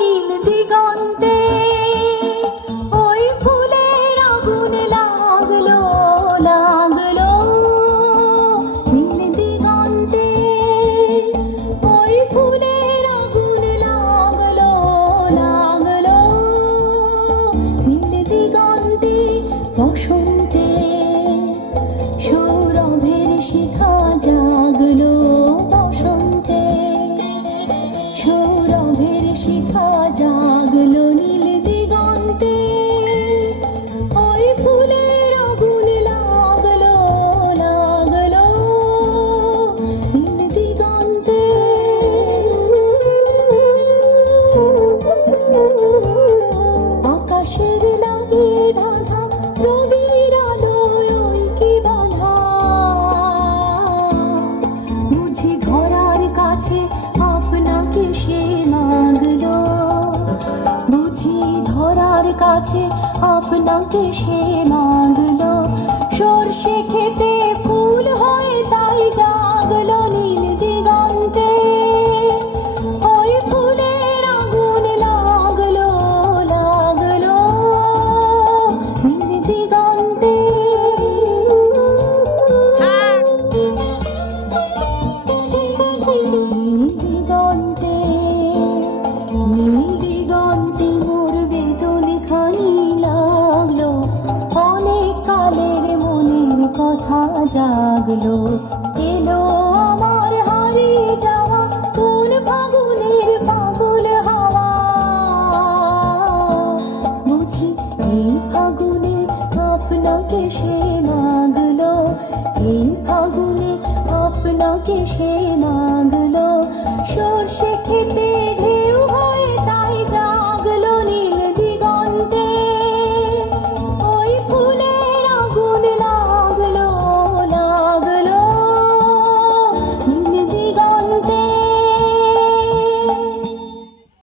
নীল দিগন্তে ওই ফুলের আগুন লাগলো লাগলো, নীল দিগন্তে ওই ফুলের আগুন লাগলো লাগলো, নীল দিগন্তে বসন্তে সৌরভের শিখা জাগলো, বসন্তে সৌরভের শিখা জাগলো, নীল দিগন্তে ওই ফুলের আগুন লাগলো লাগলো, নীল দিগন্তে। আকাশের লাগে ধাঁধা রবির আলোয় ওই কি বাঁধা, বুঝি ধরার কাছে আপনাকে সে মাগলো, বুঝি ধরার কাছে আপনাকে সে মাগলো, সর্ষে খেতে ফুল হয়ে তাই জাগলো, নীল দিগন্তে ওই ফুলের আগুন লাগলো লাগলো, নীল দিগন্তে। নীল দিগন্তে নীল দিগন্তে মোর বেদন খানি লাগলো, অনেক কালের মনের কথা জাগলো, এলো আমার হারিয়ে যাওয়া কোন ফাগুনের পাগল হাওয়া, বুঝি এই ফাগুনে আপনাকে সে মাগলো, এই ফাগুনে আপনাকে সে মাগলো, সর্ষে খেতে